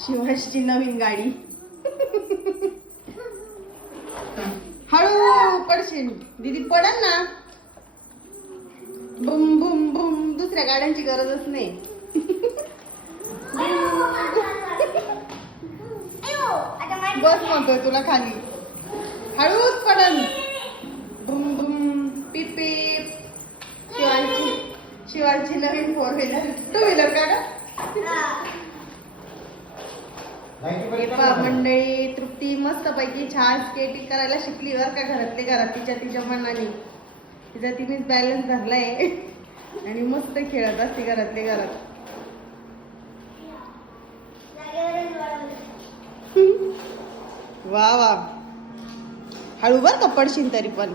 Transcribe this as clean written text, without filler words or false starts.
शिवांशची नवीन गाडी. हळू पडशील दीदी, पडल ना. बुम बुम बुम, दुसऱ्या गाड्यांची गरजच नाही. बस म्हणतोय तुला खाली, हळूच पडल. बुम बुम पिप पिप. शिवांची नवीन 4 व्हीलर 2 व्हीलर का मंडळी. तृप्ती मस्त पैकी छान स्केटिंग करायला शिकली बर का, घरातल्या घरात तिच्या मनाने. तिचा तिनेच बॅलन्स धरलाय आणि मस्त खेळत असते घरातल्या घरात. वा वा, हळू बर का पडशील तरी पण.